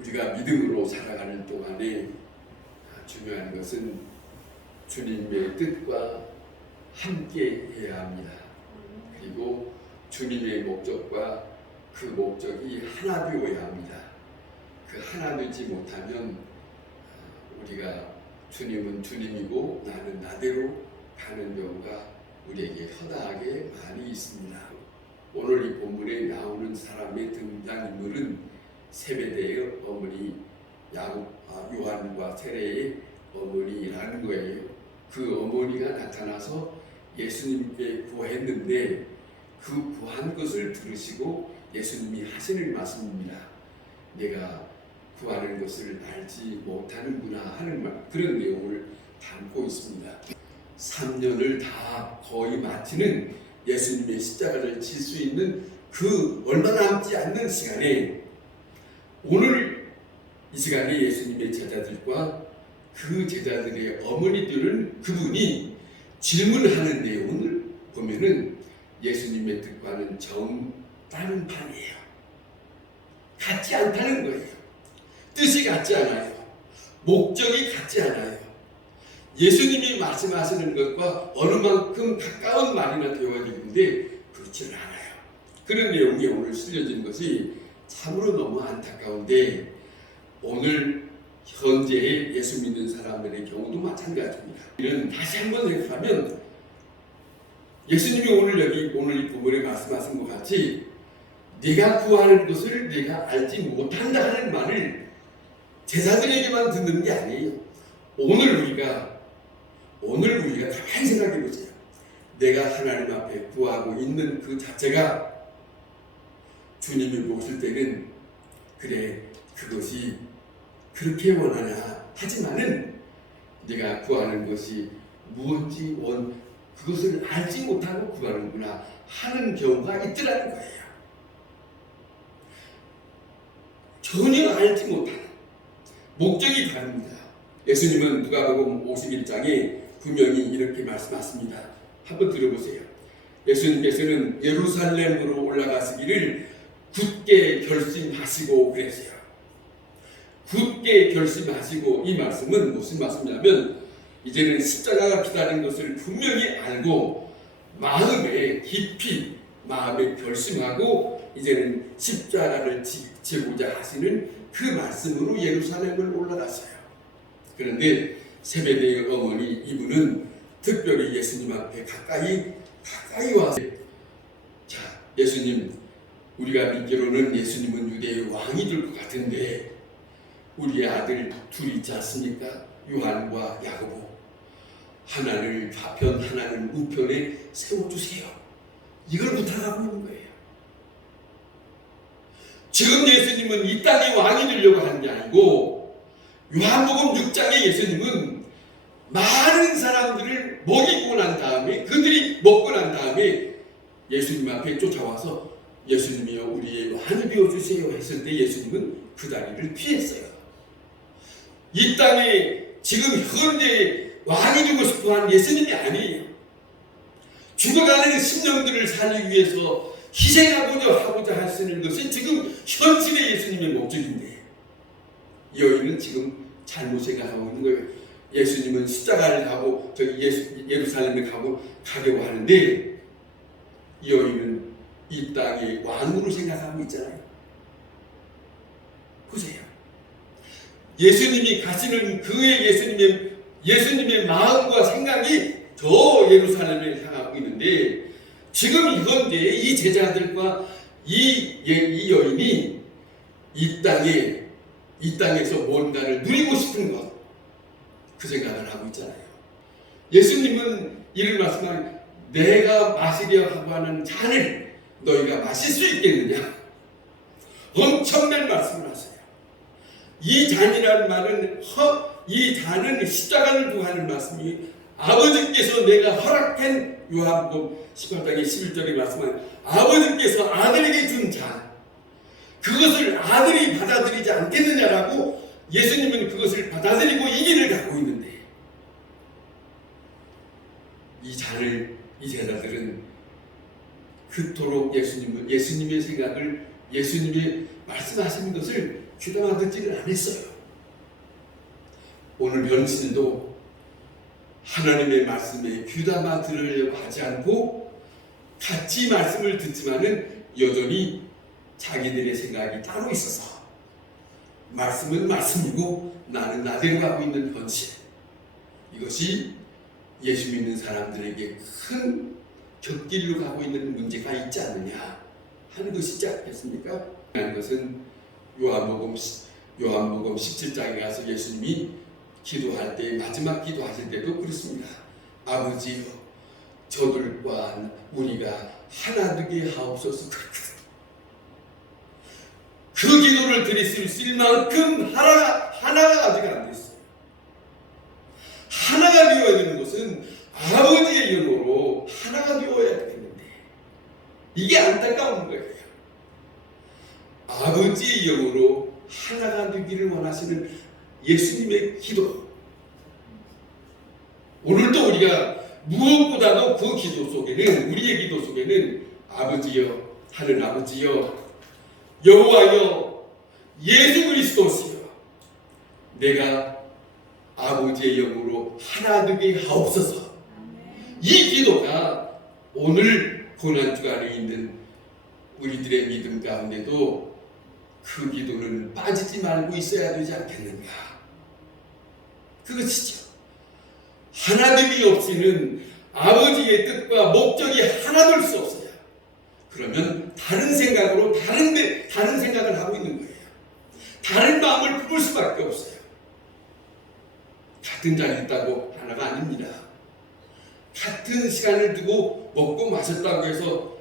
우리가 믿음으로 살아가는 동안에 중요한 것은 주님의 뜻과 함께 해야 합니다. 그리고 주님의 목적과 그 목적이 하나 되어야 합니다. 그 하나 되지 못하면 우리가 주님은 주님이고 나는 나대로 가는 경우가 우리에게 허다하게 많이 있습니다. 오늘 이 본문에 나오는 사람의 등장인물은 세베대의 어머니 요한과 세례의 어머니라는 거예요. 그 어머니가 나타나서 예수님께 구했는데 그 구한 것을 들으시고 예수님이 하시는 말씀입니다. 내가 구하는 것을 알지 못하는구나 하는 말, 그런 내용을 담고 있습니다. 3년을 다 거의 마치는 예수님의 십자가를 질 수 있는 그 얼마 남지 않는 시간에 오늘 이 시간에 예수님의 제자들과 그 제자들의 어머니들은 그분이 질문하는 내용을 보면은 예수님의 뜻과는 정 다른 판이에요. 같지 않다는 거예요. 뜻이 같지 않아요. 목적이 같지 않아요. 예수님이 말씀하시는 것과 어느 만큼 가까운 말이나 되어야 되는데 그렇지는 않아요. 그런 내용이 오늘 실려진 것이 참으로 너무 안타까운데 오늘 현재의 예수 믿는 사람들의 경우도 마찬가지입니다. 이는 다시 한번 생각하면 예수님이 오늘 이 부분에 말씀하신 것 같이 네가 구하는 것을 네가 알지 못한다 하는 말을 제자들에게만 듣는 게 아니에요. 오늘 우리가 가만히 생각해 보세요. 내가 하나님 앞에 구하고 있는 그 자체가 주님이 보실 때는 그래 그것이 그렇게 원하냐 하지만은 내가 구하는 것이 무엇인지 그것을 알지 못하고 구하는구나 하는 경우가 있더라는 거예요. 전혀 알지 못하는 목적이 다릅니다. 예수님은 누가복음 51장에 분명히 이렇게 말씀하십니다. 한번 들어보세요. 예수님께서는 예루살렘으로 올라가시기를 굳게 결심하시고 그랬어요. 굳게 결심하시고, 이 말씀은 무슨 말씀이냐면 이제는 십자가가 기다린 것을 분명히 알고 마음에 깊이 결심하고 이제는 십자가를 지고자 하시는 그 말씀으로 예루살렘을 올라갔어요. 그런데 세베대의 어머니 이분은 특별히 예수님 앞에 가까이 와서 자, 예수님, 우리가 믿기로는 예수님은 유대의 왕이 될 것 같은데 우리의 아들 둘이 있지 않습니까? 요한과 야고보. 하나를 좌편 하나는 우편에 세워주세요. 이걸 부탁하고 있는 거예요. 지금 예수님은 이 땅의 왕이 되려고 하는 게 아니고 요한복음 6장에 예수님은 많은 사람들을 먹이고 난 다음에 그들이 먹고 난 다음에 예수님 앞에 쫓아와서 예수님이여 우리의 왕이 되어주세요 했을 때 예수님은 그 자리를 피했어요. 이 땅에 지금 현대 왕이 되고 싶어하는 예수님이 아니에요. 죽어가는 심령들을 살리기 위해서 희생하고자 하시는 것이 지금 현실의 예수님의 목적인데 이 여인은 지금 잘못 생각하고 있는 거예요. 예수님은 십자가를 가고 예루살렘에 가려고 하는데 이 여인은 이 땅의 왕으로 생각하고 있잖아요. 보세요. 예수님이 가시는 그의 예수님의 마음과 생각이 저 예루살렘을 향하고 있는데 지금 현재 이 제자들과 이 여인이 이 땅에서 뭔가를 누리고 싶은 것, 그 생각을 하고 있잖아요. 예수님은 이를 말씀하는 내가 마시려 하고 하는 잔을 너희가 마실 수 있겠느냐? 엄청난 말씀을 하세요. 이 잔이라는 말은 이 잔은 십자가를 구하는 말씀이 아버지께서 내가 허락한 요한복음 18장의 11절에 말씀한 아버지께서 아들에게 준 잔, 그것을 아들이 받아들이지 않겠느냐라고 예수님은 그것을 받아들이고 이 길을 가고 있는데 이 잔을 이 제자들은 그토록 예수님의 생각을 예수님의 말씀하시는 것을 귀담아 듣지는 않았어요. 오늘 병신도 하나님의 말씀에 귀담아 들으려고 하지 않고 같이 말씀을 듣지만은 여전히 자기들의 생각이 따로 있어서 말씀은 말씀이고 나는 나대로 가고 있는 현실, 이것이 예수 믿는 사람들에게 큰 곁길로 가고 있는 문제가 있지 않느냐 하는 것이지 않겠습니까? 하는 것은 요한복음 17장에 가서 예수님이 기도할 때, 마지막 기도하실 때도 그렇습니다. 아버지여, 저들과 우리가 하나 되게 하옵소서. 그 기도를 드릴 수 있을 만큼 하나가 아직 안 됐어요. 하나가 되어야 되는 것은 아버지의 영으로 하나가 되어야 되는데 이게 안타까운 거예요. 아버지의 영으로 하나가 되기를 원하시는 예수님의 기도. 오늘도 우리가 무엇보다도 그 기도 속에는, 우리의 기도 속에는 아버지여, 하늘 아버지여, 여호와여, 예수 그리스도시여, 내가 아버지의 영으로 하나 되게 하옵소서. 이 기도가 오늘 고난주간에 있는 우리들의 믿음 가운데도 그 기도는 빠지지 말고 있어야 되지 않겠는가. 그것이죠. 하나됨이 없이는 아버지의 뜻과 목적이 하나 될 수 없어요. 그러면 다른 생각으로 다른 생각을 하고 있는 거예요. 다른 마음을 품을 수밖에 없어요. 같은 자리 있다고 하나가 아닙니다. 같은 시간을 두고 먹고 마셨다고 해서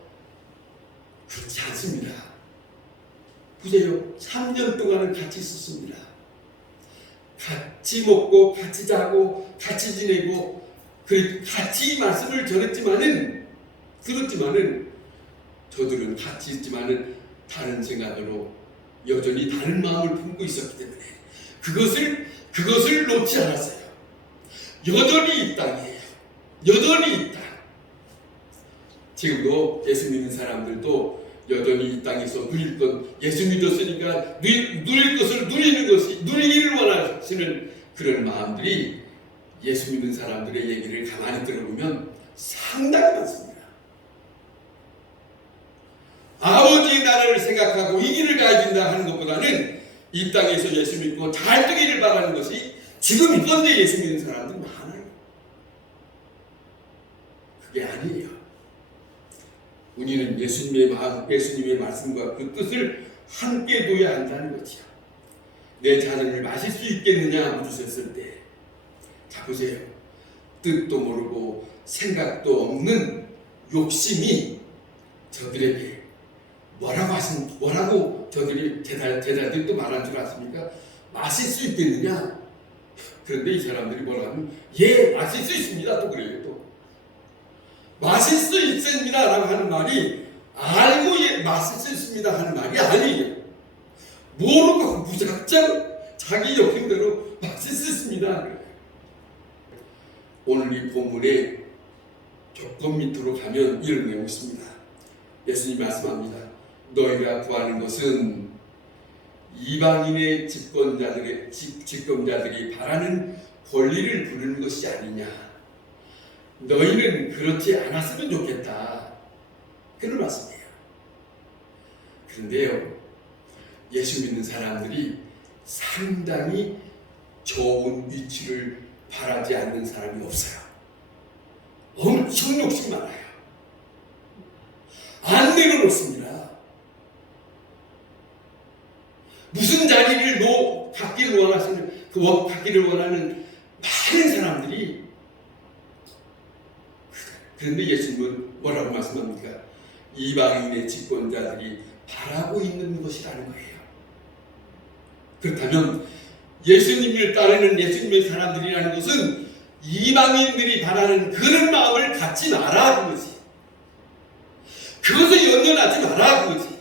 그렇지 않습니다. 보세요. 3년 동안은 같이 있었습니다. 같이 먹고 같이 자고 같이 지내고 같이 말씀을 들었지만은 저들은 같이 있지만은 다른 생각으로 여전히 다른 마음을 품고 있었기 때문에 그것을 놓지 않았어요. 여전히 이 땅이에요. 여전히 이 땅. 지금도 예수 믿는 사람들도 여전히 이 땅에서 누릴 것, 예수 믿었으니까 누릴 것을 누리기를 원하시는 그런 마음들이 예수 믿는 사람들의 얘기를 가만히 들어보면 상당히 많습니다. 아버지의 나라를 생각하고 이 길을 가야 된다 하는 것보다는 이 땅에서 예수 믿고 잘 되기를 바라는 것이 지금 이번에 예수 믿는 사람들이 많아요. 그게 아니에요. 우리는 예수님의 말씀과 그 뜻을 함께 둬야 한다는 거지요. 내 자녀를 마실 수 있겠느냐 물으셨을 때, 자 보세요. 뜻도 모르고 생각도 없는 욕심이 저들에게 뭐라고 저들이 제자들이 또 말한 줄 아십니까? 마실 수 있겠느냐? 그런데 이 사람들이 뭐라 하면 예, 마실 수 있습니다. 또 그래요. 또 마실 수 있습니다 라고 하는 말이 알고 예, 마실 수 있습니다 하는 말이 아니에요. 모르고 무작정 자기 욕심대로 마실 수 있습니다. 오늘 이 본문에 조금 밑으로 가면 이런 내용이 있습니다. 예수님이 말씀합니다. 너희가 구하는 것은 이방인의 집권자들이 바라는 권리를 부르는 것이 아니냐. 너희는 그렇지 않았으면 좋겠다. 그런 말씀이에요. 그런데요, 예수 믿는 사람들이 상당히 좋은 위치를 바라지 않는 사람이 없어요. 엄청 욕심 많아요. 안 내려놓습니다. 무슨 자리를 갖기를 원하는 많은 사람들이, 그런데 예수님은 뭐라고 말씀합니까? 이방인의 집권자들이 바라고 있는 것이라는 거예요. 그렇다면 예수님을 따르는 예수님의 사람들이라는 것은 이방인들이 바라는 그런 마음을 갖지 마라 그거지. 그것을 연연하지 마라 그거지.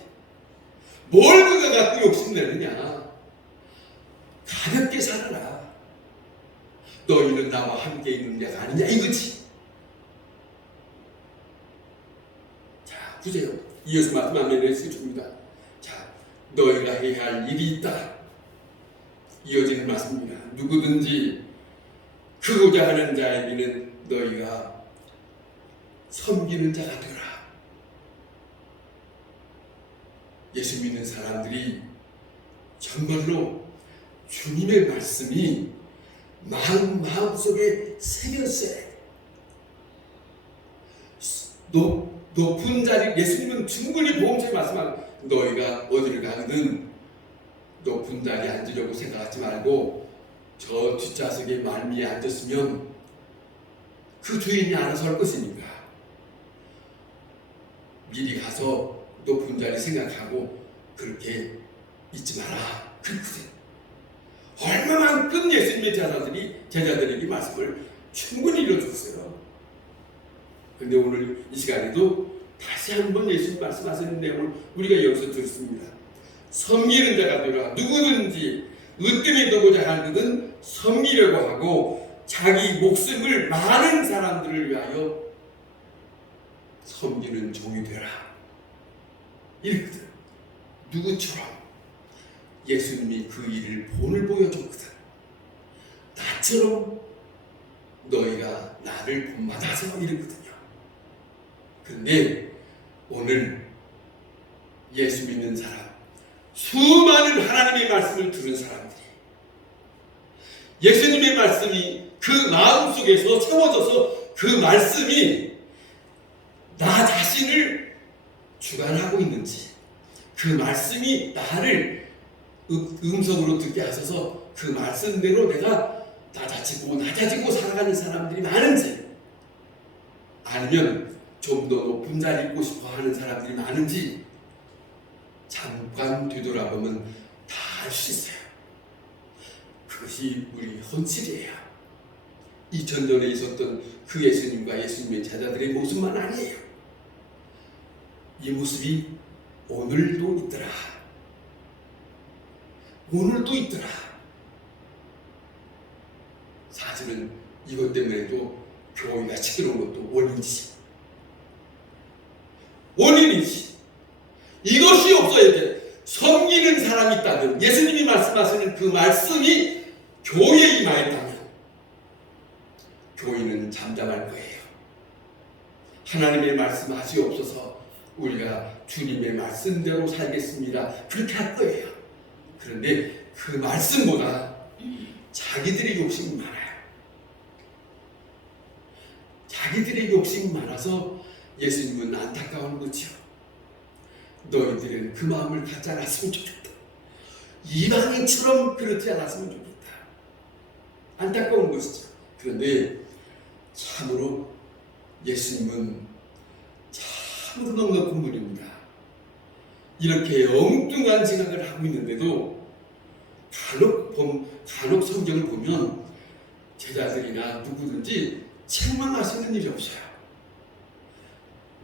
뭘 그가 갖고 욕심내느냐. 가볍게 살아라. 너희는 나와 함께 있는 자가 아니냐 이거지. 자, 보세요. 이어서 말씀하면 줍니다. 자, 너희가 해야 할 일이 있다. 이어지는 말씀입니다. 누구든지 크고자 하는 자에게는 너희가 섬기는 자가 되라. 예수 믿는 사람들이 정말로 주님의 말씀이 마음속에 새겼어요. 높은 자리, 예수님은 충분히 보험처럼 말씀하고, 너희가 어디를 가든 높은 자리에 앉으려고 생각하지 말고 저 뒷좌석에 말미에 앉았으면 그 주인이 알아서 할 것이니까 미리 가서 높은 자리 생각하고 그렇게 있지 마라. 그렇거든. 얼마만큼 예수님의 제자들에게 말씀을 충분히 이뤄줬어요. 그런데 오늘 이 시간에도 다시 한번 예수님 말씀하시는 내용을 우리가 여기서 들었습니다. 섬기는 자가 되라. 누구든지 으뜸이 되고자 하는 것은 섬기려고 하고 자기 목숨을 많은 사람들을 위하여 섬기는 종이 되라. 이렇거든. 누구처럼 예수님이 그 일을 본을 보여줬거든. 나처럼 너희가 나를 본받아서 이랬거든요. 그런데 오늘 예수 믿는 사람, 수많은 하나님의 말씀을 들은 사람들이 예수님의 말씀이 그 마음속에서 채워져서 그 말씀이 나 자신을 주관하고 있는지, 그 말씀이 나를 음성으로 듣게 하셔서 그 말씀대로 내가 낮아지고 살아가는 사람들이 많은지, 아니면 좀 더 높은 자리에 있고 싶어 하는 사람들이 많은지 잠깐 뒤돌아보면 다 알 수 있어요. 그것이 우리 현실이에요. 2000년 전에 있었던 그 예수님과 예수님의 제자들의 모습만 아니에요. 이 모습이 오늘도 있더라. 오늘도 있더라. 사실은 이것 때문에도 교회가 시끄러운 것도 원인이지. 이것이 없어야 돼. 섬기는 사람이 있다면, 예수님이 말씀하시는 그 말씀이 교회에 임하였다면 교회는 잠잠할 거예요. 하나님의 말씀하시옵소서, 우리가 주님의 말씀대로 살겠습니다, 그렇게 할 거예요. 그런데 그 말씀보다 자기들의 욕심이 많아요. 자기들의 욕심이 많아서 예수님은 안타까운 거죠. 너희들은 그 마음을 갖지 않았으면 좋겠다. 이방인처럼 그렇지 않았으면 좋겠다. 안타까운 것이죠. 그런데 참으로 예수님은 참으로 넉넉한 분입니다. 이렇게 엉뚱한 생각을 하고 있는데도 간혹 성경을 보면 제자들이나 누구든지 책망하시는 일이 없어요.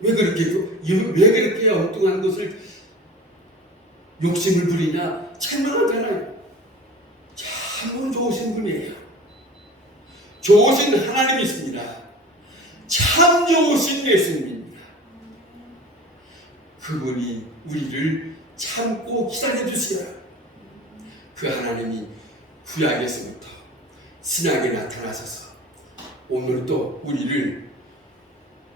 왜 그렇게 엉뚱한 것을 욕심을 부리냐? 책망하잖아요. 참으로 좋으신 분이에요. 좋으신 하나님이십니다. 참 좋으신 예수님입니다. 그분이 우리를 참고 기다려주세요. 그 하나님이 구약에서부터 신약에 나타나셔서 오늘도 우리를,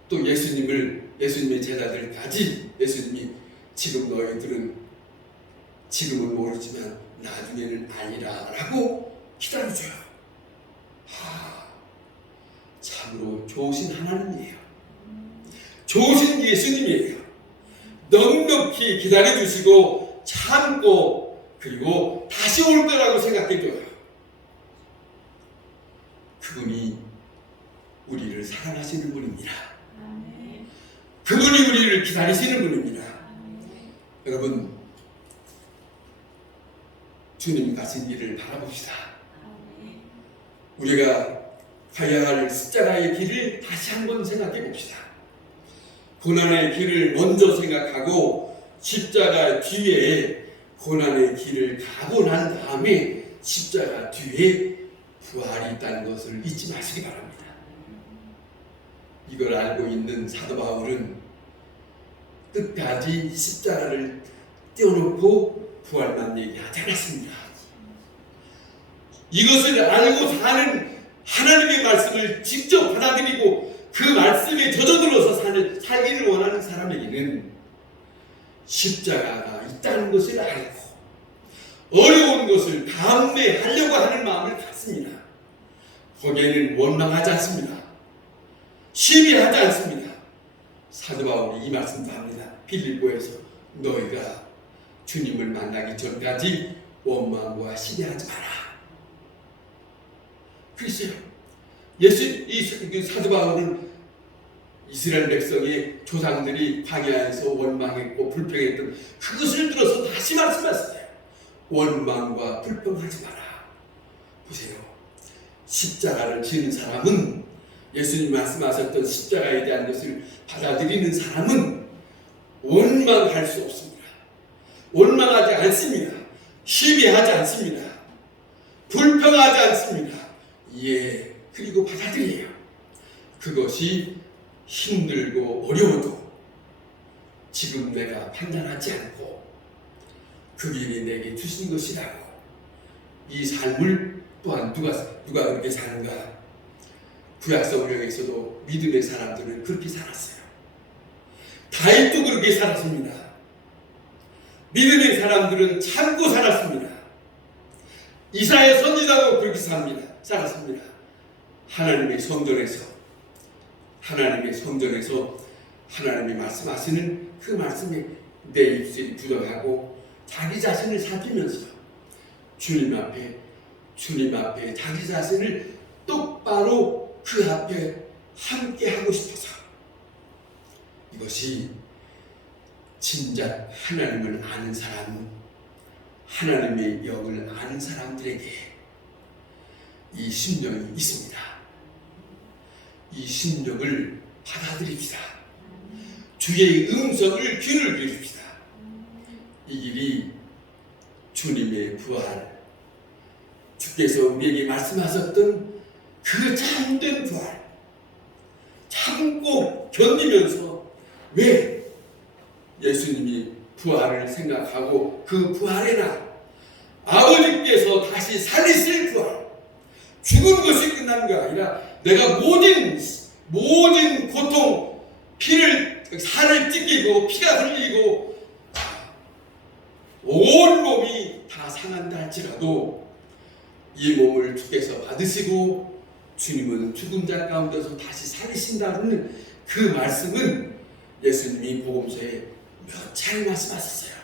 또 예수님의 제자들까지 예수님이 지금 너희들은 지금은 모르지만 나중에는 아니라 라고 기다려줘요. 참으로 좋으신 하나님이에요. 좋으신 예수님이에요. 넉넉히 기다려주시고 참고 그리고 다시 올 거라고 생각해줘요. 그분이 우리를 사랑하시는 분입니다. 그분이 우리를 기다리시는 분입니다. 여러분, 주님 가신 길을 바라봅시다. 우리가 가야 할 십자가의 길을 다시 한번 생각해 봅시다. 고난의 길을 먼저 생각하고 십자가 뒤에 고난의 길을 가고 난 다음에 십자가 뒤에 부활이 있다는 것을 잊지 마시기 바랍니다. 이걸 알고 있는 사도 바울은 끝까지 십자가를 떼어놓고 부활만 얘기하지 않았습니다. 이것을 알고 사는 하나님의 말씀을 직접 받아들이고 그 말씀에 젖어들어서 살기를 원하는 사람에게는 십자가가 있다는 것을 알고 어려운 것을 감내하려고 하는 마음을 갖습니다. 거기에는 원망하지 않습니다. 시비하지 않습니다. 사도 바울이 이 말씀도 합니다. 필립보에서 너희가 주님을 만나기 전까지 원망과 시비하지 마라. 글쎄요, 이 사도 바울은 이스라엘 백성의 조상들이 광야에서 원망했고 불평했던 그것을 들어서 다시 말씀하세요. 원망과 불평하지 마라. 보세요. 십자가를 지는 사람은, 예수님 말씀하셨던 십자가에 대한 것을 받아들이는 사람은 원망할 수 없습니다. 원망하지 않습니다. 시비하지 않습니다. 불평하지 않습니다. 예, 그리고 받아들여요. 그것이 힘들고 어려워도 지금 내가 판단하지 않고 그 길이 내게 주신 것이라고, 이 삶을 또한 누가 그렇게 사는가? 구약 성경에서도 믿음의 사람들은 그렇게 살았어요. 다윗도 그렇게 살았습니다. 믿음의 사람들은 참고 살았습니다. 이사야 선지자도 그렇게 살았습니다. 하나님의 성전에서 하나님이 말씀하시는 그 말씀에 내 입술이 부정하고 자기 자신을 살피면서 주님 앞에 자기 자신을 똑바로 그 앞에 함께 하고 싶어서, 이것이 진작 하나님을 아는 사람, 하나님의 영을 아는 사람들에게 이 심령이 있습니다. 이 심령을 받아들입시다. 주의 음성을 귀를 기울입시다. 이 길이 주님의 부활, 주께서 우리에게 말씀하셨던 그 참된 부활, 참고 견디면서, 왜 예수님이 부활을 생각하고 그 부활에나 아버지께서 다시 살리실 부활, 죽은 것이 끝난 게 아니라 내가 모든 고통, 살을 찢기고 피가 흘리고 온 몸이 다 상한다 할지라도 이 몸을 주께서 받으시고 주님은 죽은 자 가운데서 다시 살리신다는 그 말씀은 예수님이 복음서에 몇 차례 말씀하셨어요.